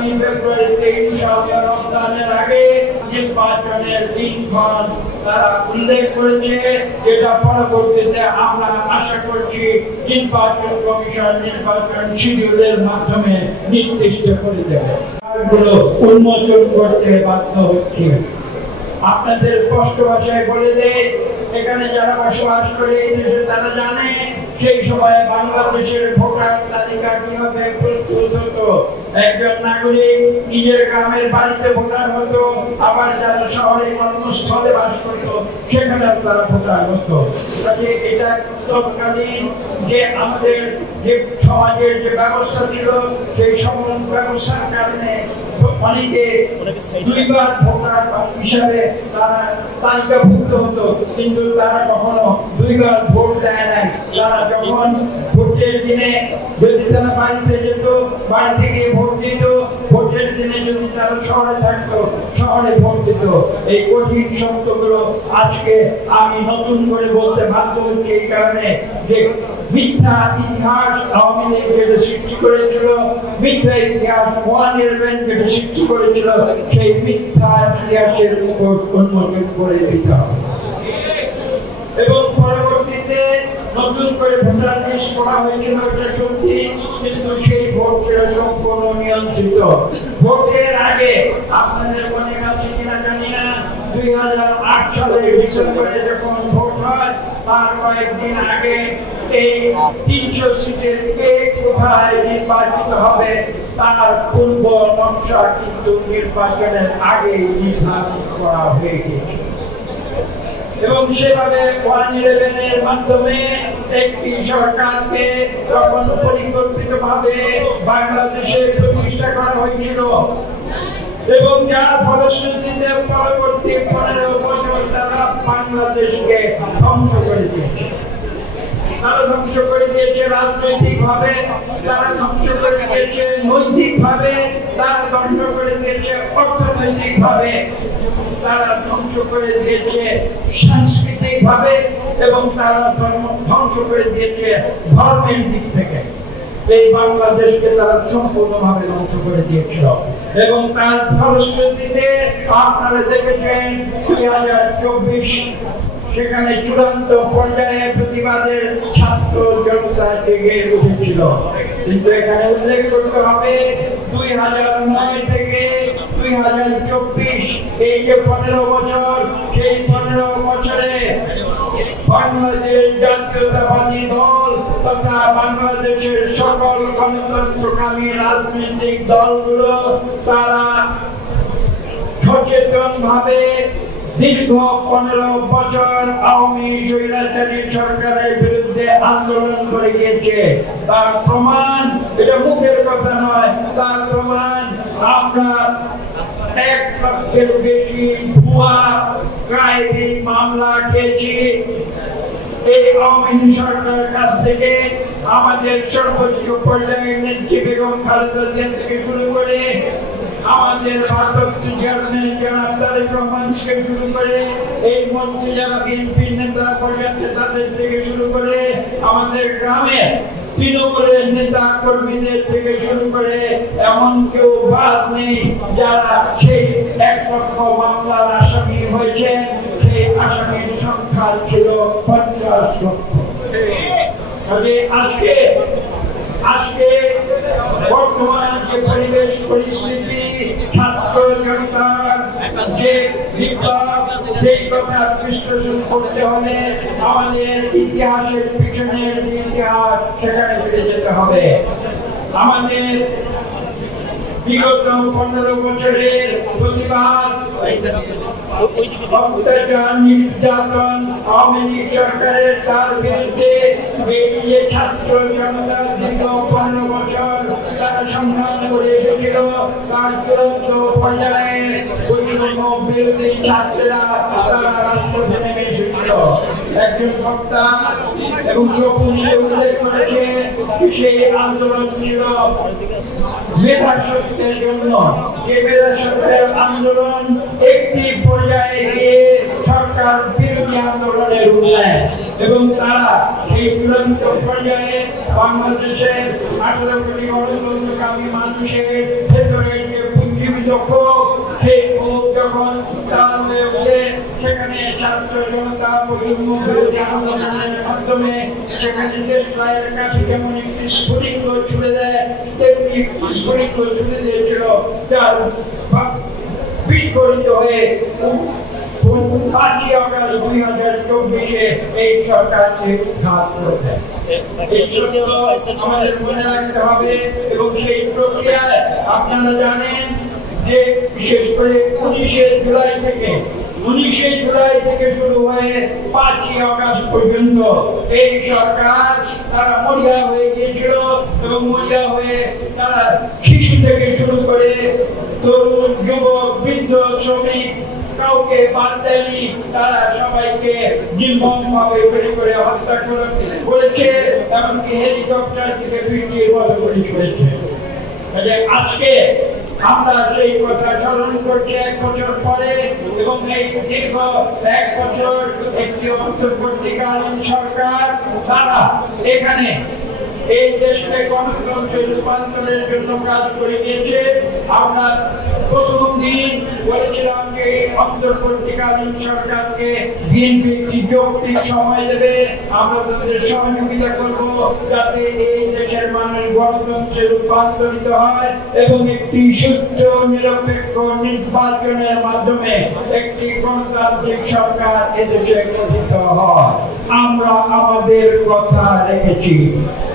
আগামী ফেব্রুয়ারিতে ইনশাআল্লাহ রমজানের আগে নির্বাচনের দিনক্ষণ তারা উল্লেখ করেছে, যেটা পরবর্তীতে আমরা আশা করছি নির্বাচন কমিশন নির্বাচন শিডিউলের মাধ্যমে নির্দিষ্ট করে দেবে। উন্মোচন করতে বাধ্য হচ্ছে। আপনাদের স্পষ্ট ভাষায় বলে দেয়, এখানে যারা বসবাস করে এই দেশে তারা জানে সেই সময় বাংলাদেশের ভোটার তালিকা কিভাবে প্রস্তুত হতো। একজন নাগরিক নিজের গ্রামের বাড়িতে ভোটার হতো, আবার যারা শহরে কর্মস্থলে বাস করত সেখানে তারা ভোটার হতো। এটা তৎকালীন যে আমাদের যে সমাজের যে ব্যবস্থা ছিল সেই সকল ব্যবস্থার কারণে অনেকে দুইবার ভোটার হিসাবে তারা তালিকাভুক্ত হতো, কিন্তু তারা কখনো দুইবার ভোট দেয় নাই। তারা যখন ভোটের দিনে যদি তারা বাড়িতে যেত, বাড়ি থেকে ভোট দিত, ভোটের দিনে যদি তারা শহরে থাকতো শহরে ভোট দিত। এই কঠিন সত্যগুলো আজকে আমি নতুন করে বলতে বাধ্য হচ্ছি এই কারণে যে মিথ্যা ইতিহাস আওয়ামী লীগ যেটা সৃষ্টি করেছিল, মিথ্যা ইতিহাস 1/11 যেটা সৃষ্টি করেছিল, সেই মিথ্যা ইতিহাসের মুখোশ উন্মোচন করে দিতে হবে। এবং পরবর্তীতে নতুন করে ভোটার লিস্ট করা হয়েছিল, এটা সত্যি, কিন্তু সেই ভোট ছিল সম্পূর্ণ নিয়ন্ত্রিত। ভোটের আগে আপনাদের মনে আছে কিনা জানি না, 2008 সালের ডিসেম্বরে যখন ভোট হয় তার কয়েকদিন আগে এই 300 সিটের কে কোথায় নির্বাচিত হবে তার পূর্ব নকশা কিন্তু নির্বাচনের আগে নির্ধারণ করা হয়ে গেছে। এবং সেভাবে 1/11 এর মাধ্যমে একটি সরকারকে তখন পরিকল্পিতভাবে বাংলাদেশে প্রতিষ্ঠা করা হয়েছিল, এবং যার ফলশ্রুতিতে পরবর্তী 15 বছর তারা বাংলাদেশকে ধ্বংস করে দিয়েছে। তারা ধ্বংস করে দিয়েছে রাজনৈতিকভাবে, তারা ধ্বংস করে দিয়েছে নৈতিকভাবে, তারা ধ্বংস করে দিয়েছে অর্থনৈতিকভাবে, তারা ধ্বংস করে দিয়েছে সাংস্কৃতিকভাবে, এবং তারা ধ্বংস করে দিয়েছে ধর্মের দিক থেকে। এই বাংলাদেশকে তারা সম্পূর্ণভাবে ধ্বংস করে দিয়েছিল, এবং তার ফলশ্রুতিতে আপনারা দেখেছেন 2024 সেখানে চূড়ান্ত পর্যায়ে প্রতিবাদের ছাত্র জনতা জেগে উঠেছিল। কিন্তু এখানে উল্লেখ করতে হবে 2009 থেকে 2024 এই যে 15 বছর, সেই 15 বছরে বাংলাদেশ জাতীয়তাবাদী দল তথা বাংলাদেশের সকল গণতন্ত্রকামী রাজনৈতিক দলগুলো তারা সচেতন ভাবে দীর্ঘ 15 বছর আওয়ামী স্বৈরাচারী সরকারের বিরুদ্ধে আন্দোলন করে গিয়েছে। তার প্রমাণ, এটা মুখের কথা নয়, তার প্রমাণ আমরা 1 লক্ষের বেশি ভুয়া ক্রাইমি মামলা খেয়েছি এই আওয়ামী সরকারের কাছ থেকে। আমাদের সর্বোচ্চ পর্যায়ের নেত্রী বেগম খালেদা জিয়া থেকে শুরু করে আমাদের ভারপ্রাপ্ত চেয়ারম্যান জনাব তারেক রহমান থেকে শুরু করে এই মন্ত্রী যারা বিএনপি নেতা পর্যায়ে তাদের থেকে শুরু করে আমাদের গ্রামের তৃণমূলের নেতা কর্মীদের থেকে শুরু করে এমন কেউ বাদ নেই যারা সেই 1 লক্ষ মামলার আসামি হয়েছে। সেই আসামির সংখ্যা ছিল 50 লক্ষ। আজকে বর্তমান যে পরিবেশ পরিস্থিতি, ছাত্র জনতার যে বিপ্লব, সেই কথা বিশ্লেষণ করতে হলে আমাদের ইতিহাসের পিছনের যে ইতিহাস সেখানে ফিরে যেতে হবে। আমাদের বিগত 15 বছরের প্রতিবাদ, অত্যাচার, নির্যাতন আওয়ামী লীগ সরকারের তার বিরুদ্ধে এই যে ছাত্র জনতা দীর্ঘ 15 বছর তারা সংগ্রাম করে এসেছিল, তার চূড়ান্ত পর্যায়ে বৈষম্য বিরোধী ছাত্ররা তারা রাজপথে নেমে এসেছিল। একজন বক্তা এবং সপুনিয়ে উল্লেখ করেছে সেই আন্দোলন ছিল মেধা শক্তির জন্য। যে মেধা শক্তির আন্দোলন একটি পর্যায়ে গিয়ে সরকার বিরোধী আন্দোলনের রূপ নেয়, এবং তারা এই চূড়ান্ত পর্যায়ে বাংলাদেশের 18 কোটি গণতন্ত্রকামী মানুষের ভেতরের যে ক্ষোভ, সেই ক্ষোভ যখন তার হয়ে ওঠে, সেখানে ছাত্র জনতা বৈষম্য বিরোধী আন্দোলনের মাধ্যমে সেখানে দেশপ্রায়ের কাছে যেমন একটি স্ফটিক ছুড়ে দেয়, তেমনি স্ফটিক ছুড়ে দিয়েছিল, যার বিস্ফোরিত হয়ে 5ই আগস্ট 2024 এই সরকারকে উৎখাত করেছে। আমাদের মনে রাখতে হবে, এবং সেই প্রক্রিয়ায় আপনারা জানেন যে বিশেষ করে 19শে জুলাই থেকে শুরু হয়ে 5ই আগস্ট পর্যন্ত এই সরকার তারা মরিয়া হয়ে গিয়েছিল, এবং মরিয়া হয়ে তারা শিশু থেকে শুরু করে তরুণ, যুবক, বৃদ্ধ, শ্রমিক কাউকে বাদ দেয়নি। তারা সবাইকে নির্মমভাবে গুলি করে হত্যা করেছে, এমনকি হেলিকপ্টার থেকে বৃষ্টির মতো গুলি করেছে। আজকে আমরা সেই কথা স্মরণ করছি 1 বছর পরে, এবং এই দীর্ঘ 1 বছর একটি অন্তর্বর্তীকালীন সরকার তারা এখানে এই দেশকে গণতন্ত্রে রূপান্তরের জন্য কাজ করে গিয়েছে। আমরা প্রথম দিন বলেছিলাম যে অন্তর্বর্তীকালীন সরকারকে বিএনপি একটি যৌক্তিক সময় দেবে, আমরা তাদের সহযোগিতা করব যাতে এই দেশের মানুষ গণতন্ত্রে রূপান্তরিত হয় এবং একটি সুষ্ঠু নিরপেক্ষ নির্বাচনের মাধ্যমে একটি গণতান্ত্রিক সরকার এদেশে গঠিত হয়। আমরা আমাদের কথা রেখেছি।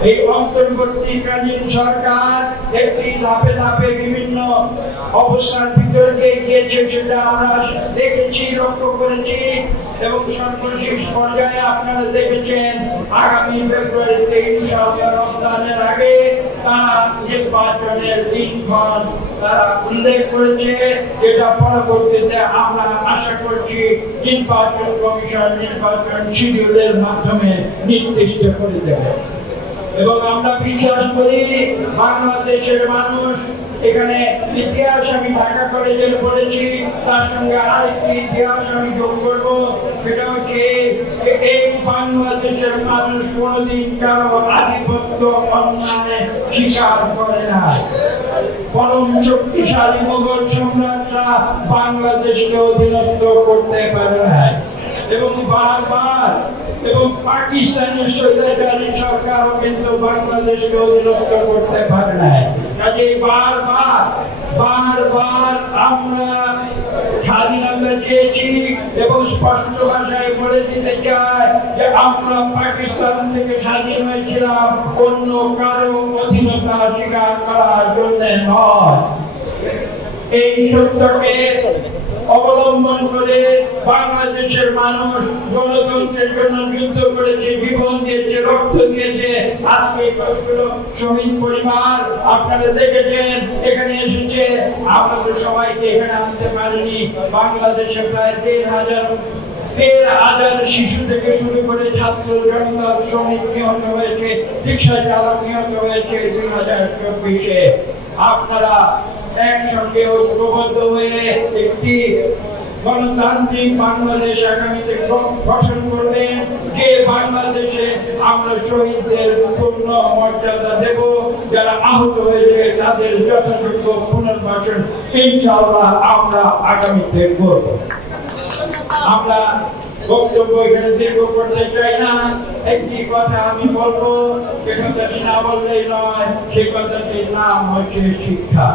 এই অন্তর্বর্তীকালীন সরকার একটি ধাপে ধাপে বিভিন্ন অবস্থার ভিতরে গিয়েছে, সেটা আমরা দেখেছি, লক্ষ্য করেছি, এবং সর্বশেষ পর্যায়ে আপনারা দেখেছেন আগামী ফেব্রুয়ারিতে ইনশাআল্লাহ রমজানের আগে তারা নির্বাচনের দিনক্ষণ তারা উল্লেখ করেছে, যেটা পরবর্তীতে আমরা আশা করছি নির্বাচন কমিশন নির্বাচন শিডিউলের মাধ্যমে নির্দিষ্ট করে দেবে। এবং আমরা বিশ্বাস করি বাংলাদেশের মানুষ, এখানে ইতিহাস আমি ঢাকা কলেজে পড়েছি, তার সঙ্গে আরেকটি ইতিহাস আমি যোগ করব, সেটা হচ্ছে এই বাংলাদেশের মানুষ কোনোদিন কারো আধিপত্য অন্যায় স্বীকার করে না। পরম শক্তিশালী মুঘল সম্রাটরা বাংলাদেশকে অধীনস্থ করতে পারে না, এবং বারবার এবং পাকিস্তানের স্বৈরাচারী সরকারও কিন্তু বাংলাদেশকে অধীনস্থ করতে পারে না। কাজে বারবার আমরা স্বাধীনতা চেয়েছি, এবং স্পষ্ট ভাষায় বলে দিতে চাই যে আমরা পাকিস্তান থেকে স্বাধীন হয়েছিলাম অন্য কারো অধীনতা স্বীকার করার জন্য নয়। এই সত্যকে অবলম্বন করে বাংলাদেশের মানুষ গণতন্ত্রের জন্য যুদ্ধ করেছে, জীবন দিয়েছে, রক্ত দিয়েছে। আজকে কতগুলো শহীদ পরিবার আপনারা দেখেছেন এখানে এসেছে, আমরা তো সবাইকে এখানে আনতে পারিনি। বাংলাদেশে প্রায় 1,500 শিশু থেকে শুরু করে ছাত্র জনতা, শ্রমিক নিহত হয়েছে, রিক্সা চালক নিহত হয়েছে 2024-এ। আপনারা একসঙ্গে ঐক্যবদ্ধ হয়ে একটি গণতান্ত্রিক বাংলাদেশ আগামীতে গঠন করবেন, যে বাংলাদেশে আমরা শহীদদের পূর্ণ মর্যাদা দেব, যারা আহত হয়েছে তাদের যথাযোগ্য পুনর্বাসন ইনশাআল্লাহ আমরা আগামীতে করব। আমরা বক্তব্য এখানে দীর্ঘ করতে চাই না, একটি কথা আমি বলবো, যে কথাটি না বললেই নয়, সেই কথাটির নাম হচ্ছে শিক্ষা।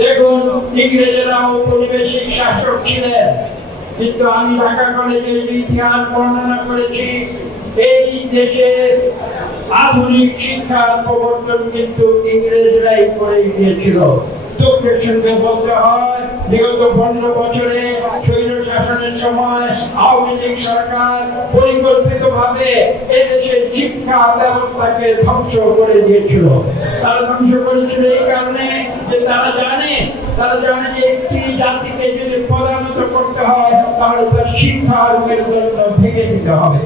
দেখুন, ইংরেজরা ঔপনিবেশিক শাসক ছিলেন, কিন্তু আমি ঢাকা কলেজের ইতিহাস বর্ণনা করেছি, এই দেশে আধুনিক শিক্ষার প্রবর্তন কিন্তু ইংরেজরাই করে গিয়েছিল। দুঃখের সঙ্গে বলতে হয়, বিগত 15 বছরে স্বৈর শাসনের সময় আওয়ামী লীগ সরকার পরিকল্পিতভাবে এদেশের শিক্ষা ব্যবস্থাকে ধ্বংস করে দিয়েছিল। তারা ধ্বংস করেছিল এই কারণে যে তারা জানে যে একটি জাতিকে যদি প্রধানত করতে হয় তাহলে তার শিক্ষার মেরুদণ্ড ভেঙে দিতে হবে।